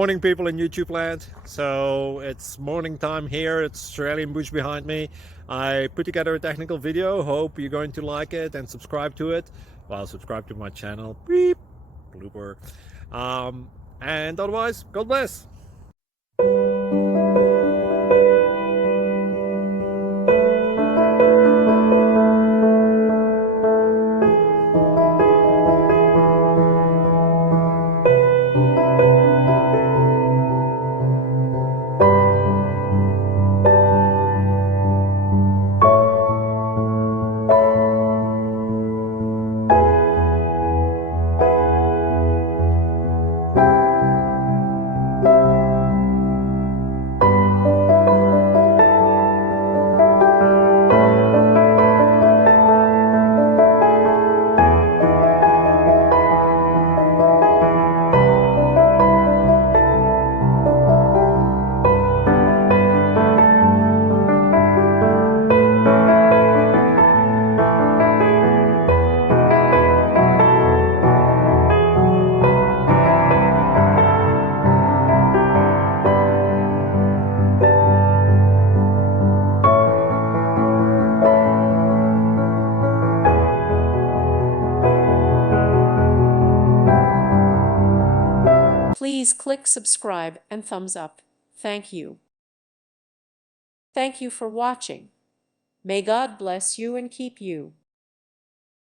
Morning, people in YouTube land. So it's morning time here. It's Australian bush behind me. I put together a technical video. Hope you're going to like it and subscribe to it. Well, subscribe to my channel. Beep. Blooper. And otherwise, God bless. Please click subscribe and thumbs up. Thank you. Thank you for watching. May God bless you and keep you.